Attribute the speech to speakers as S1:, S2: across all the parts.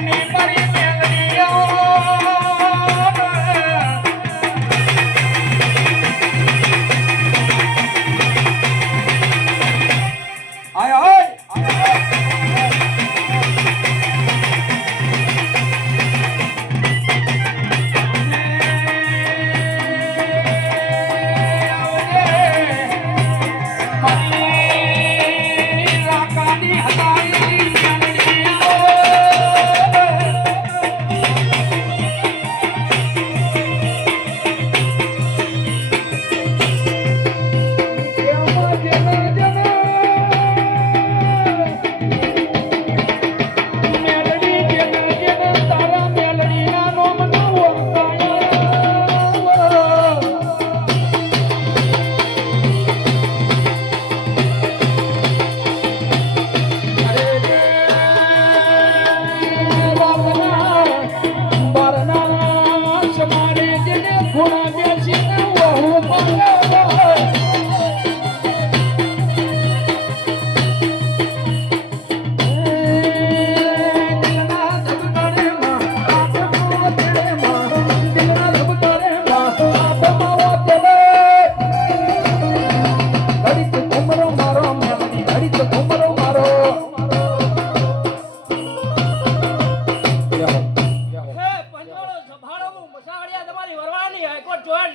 S1: me parece.
S2: વરવાની વરવાની. High court જોયા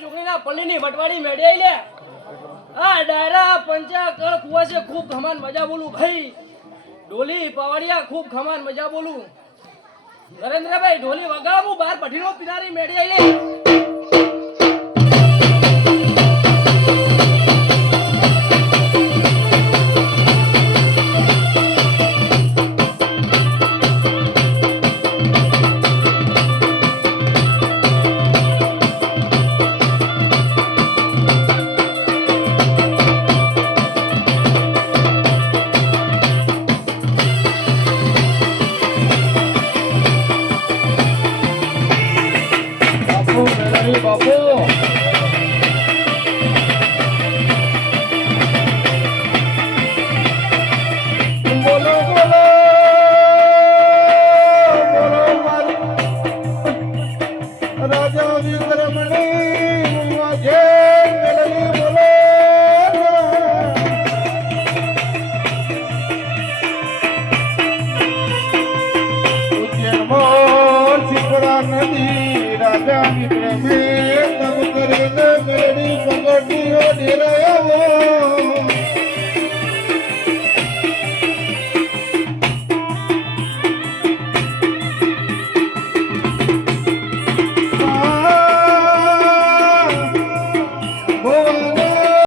S2: લે. હા ડાયરા પંચા કળ કુવા છે, ખૂબ ખમાન મજા બોલું. ભાઈ ડોલી પાવડિયા, ખૂબ ખમાન મજા બોલું. નરેન્દ્રભાઈ, ઢોલી વગાડવું બાર પઠીનો પિનારી મેળવી લે.
S3: નદી રાજા વિક્રમે તપ કરીને મેળી પગડીઓ ડેરાએ